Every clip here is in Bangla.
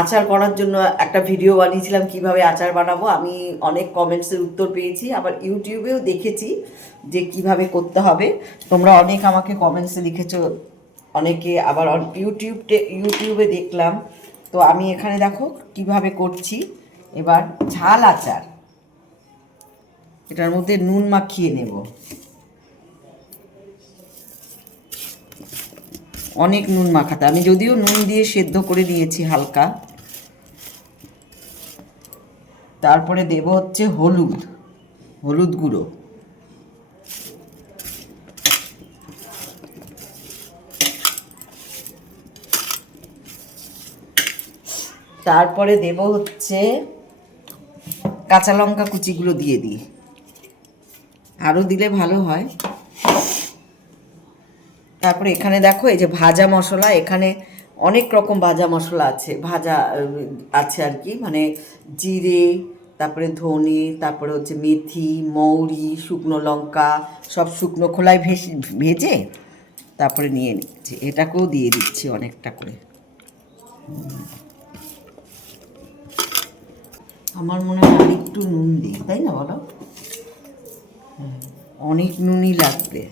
আচার করার জন্য একটা ভিডিও বানিয়েছিলাম কিভাবে আচার বানাবো। আমি অনেক কমেন্টসের উত্তর পেয়েছি, আবার ইউটিউবেও দেখেছি যে কিভাবে করতে হবে। তোমরা অনেক আমাকে কমেন্টসে লিখেছো, অনেকে আবার ইউটিউবে দেখলাম। তো আমি এখানে দেখো কিভাবে করছি। এবার ঝাল আচার, এটার মধ্যে নুন মাখিয়ে নেব, অনেক নুন মাখাতে। আমি যদিও নুন দিয়ে সেদ্ধ করে দিয়েছি হালকা। তারপরে দেব হচ্ছে হলুদ, হলুদ গুঁড়ো, তারপরে দেব হচ্ছে কাঁচা লঙ্কা কুচিগুলো দিয়ে দিই, আরও দিলে ভালো হয়। তারপরে এখানে দেখো এই যে ভাজা মশলা, এখানে অনেক রকম ভাজা মশলা আছে, ভাজা আছে আর কি, মানে জিরে, তারপরে ধনে, তারপরে হচ্ছে মেথি, মৌরি, শুকনো লঙ্কা, সব শুকনো খোলায় ভেজে তারপরে নিয়ে নিচ্ছি। এটাকেও দিয়ে দিচ্ছি অনেকটা করে। আমার মনে হয় আর একটু নুন দিই, তাই না বলো? অনেক নুনই লাগবে।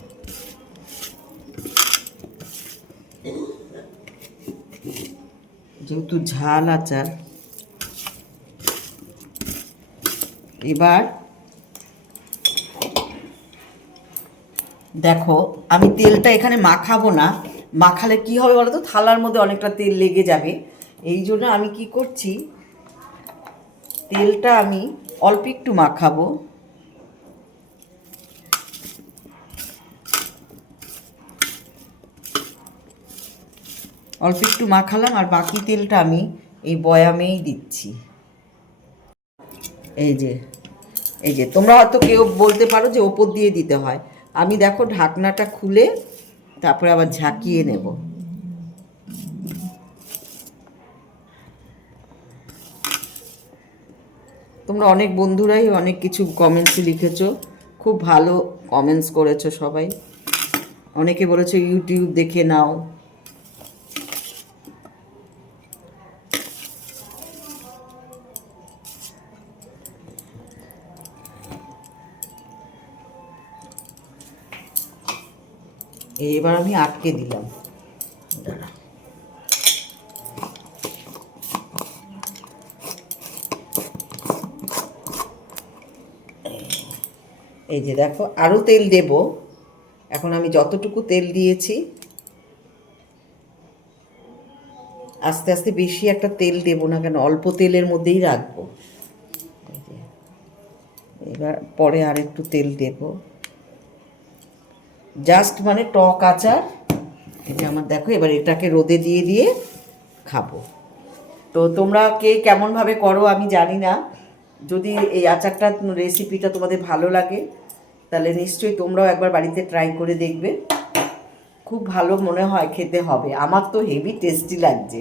যেহেতু ঝাল আচার। এবার দেখো আমি তেলটা এখানে মাখাবো না, মাখালে কি হবে বলো তো, থালার মধ্যে অনেকটা তেল লেগে যাবে। এই জন্য আমি কি করছি, তেলটা আমি অল্প একটু মাখাবো। অল্প একটু মাখালাম, আর বাকি তেলটা আমি এই বয়ামেই দিচ্ছি। এই যে এই যে তোমরা হয়তো কেউ বলতে পারো যে ওপর দিয়ে দিতে হয়, আমি দেখো ঢাকনাটা খুলে তারপরে আবার ঝাঁকিয়ে নেব। তোমরা অনেক বন্ধুরাই অনেক কিছু কমেন্টসে লিখেছো, খুব ভালো কমেন্টস করেছো সবাই। অনেকে বলেছো ইউটিউব দেখে নাও। এবার আমি আটকে দিলাম। এই যে দেখো আরও তেল দেব। এখন আমি যতটুকু তেল দিয়েছি আস্তে আস্তে, বেশি একটা তেল দেব না, কেন অল্প তেলের মধ্যেই রাখবো। এবার পরে আর একটু তেল দেব, জাস্ট মানে টক আচার। এই যে আমার দেখো, এবার এটাকে রোদে দিয়ে দিয়ে খাবো। তো তোমরা কে কেমনভাবে করো আমি জানি না। যদি এই আচারটা রেসিপিটা তোমাদের ভালো লাগে তাহলে নিশ্চয়ই তোমরাও একবার বাড়িতে ট্রাই করে দেখবে। খুব ভালো মনে হয় খেতে হবে, আমার তো হেভি টেস্টি লাগছে।